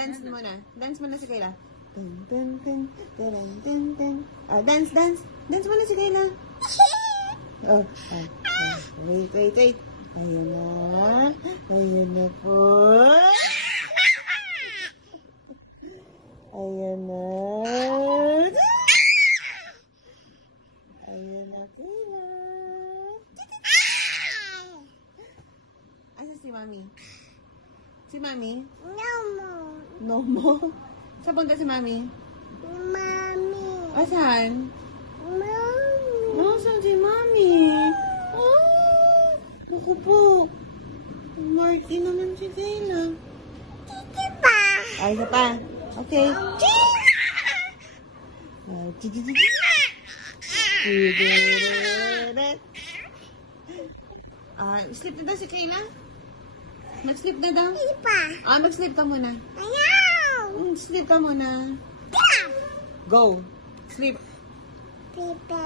Dance muna. Dance muna si Kayla. Dun, dun, dun, dun, dun, dun. Dance, dance. Dance muna si Kayla. Oh, wait, wait, wait. Ayan na. Ayan na po. Ayan na. Ayan na, Kayla. Asa si Mami? Si Mami? No more. No mo? Saan punta si Mami? Mommy. Asan? Mommy. Oh, saan si Mami? Oh, naku po. Marty naman si Kayla. Titi pa. Ay, isa pa. Okay. Sleep na daw si Kayla? Mag-sleep na daw? Titi pa. Mag-sleep ka muna. Ayaw. Sleep ka muna. Go. Sleep. Tita.